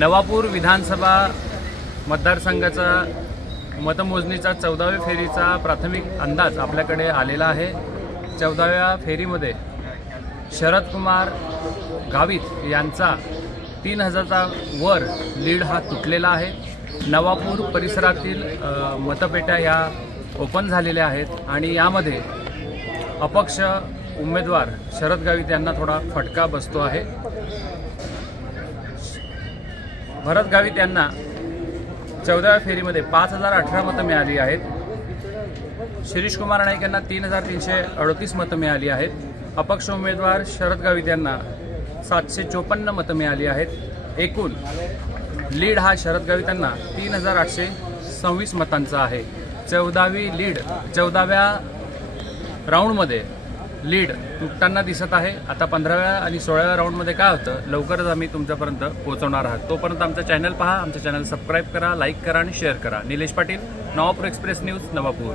नवापूर विधानसभा मतदारसंघाचा मतमोजणीचा 14व्या फेरीचा प्राथमिक अंदाज आपल्याकडे आलेला आहे। 14व्या फेरीमध्ये शरदकुमार गावित यांचा 3000चा वर लीड हा तुटलेला आहे। नवापूर परिसरातील मतपेट्या ह्या ओपन झालेल्या आहेत आणि यामध्ये अपक्ष उमेदवार शरद गावित यांना थोडा फटका बसतो आहे। भरत गावित यांना 14व्या फेरीमध्ये 5018 मतं मिळाली आहेत। शिरीष कुमार नाईक यांना 3338 मतं मिळाली आहेत। अपक्ष उमेदवार शरद गावित यांना 754 मतं मिळाली आहेत। एकूण लीड हा शरद गावित यांना 3826 मतांचा आहे। 14व्या राऊंडमध्ये लीड तुटताना दिसत आहे। आता 15व्या आणि 16व्या राऊंडमध्ये काय होतं लवकरच आम्ही तुमच्यापर्यंत पोहोचवणार आहात। तोपर्यंत आमचं चॅनल पहा, आमचं चॅनल सबस्क्राईब करा, लाईक करा आणि शेअर करा। Nilesh Patil, Navapur express news, Navapur.